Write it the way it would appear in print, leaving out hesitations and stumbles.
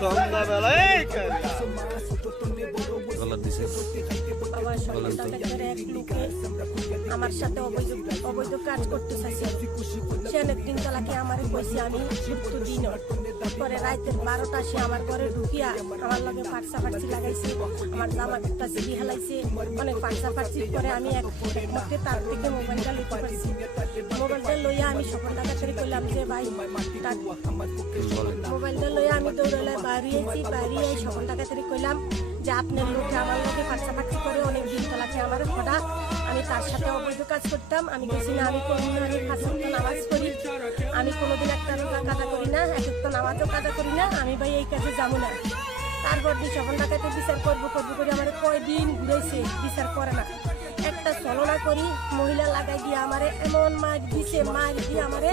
সন্ধ্যাবেলায় আমার সাথে অবৈধ কাজ করতে চাইছে। সে অনেকদিন তালাকে আমার কইছে, আমি গুরুত্ব দিই না। পরে রাতের 12টা সে আমার ঘরে ঢুকিয়া আমার লগে ফাটসাফাটসি লাগাইছে, আমার জামা একটা সিঁড়ি হেলাইছে, অনেক ফাটসাফাটসি করে আমি একমতে তার থেকে মোবাইলটা লইতে পারছি। মোবাইলটা লইয়া আমি সকল টাকাতারি করলাম যে ভাই, মোবাইলটা লইয়া আমি দৌড়ালে বাড়িয়েছি, বাড়িয়ে সকল টাকাতারি করলাম যে আপনার লোকে আমার লোকে ফাটসাফাটসি করে অনেক দিন তালাকে আমার হঠাৎ আমি তার সাথে অবৈধ কাজ করতাম। আমি বলছি না, আমি কোনোদিন আমি 5 ওয়াক্ত নামাজ পড়ি, আমি কোনোদিন একটা কাজা করি না, 1 ওয়াক্ত নামাজও কাজা করি না, আমি ভাই এই কাজে যাবো না। তারপর দিয়ে সকল টাকাতে বিচার করবো করে আমার কয়দিন ঘুরেছে, বিচার করে না। একটা ছলনা করি মহিলা লাগাই দিয়ে আমারে এমন মার দিছে, মার দিয়ে আমারে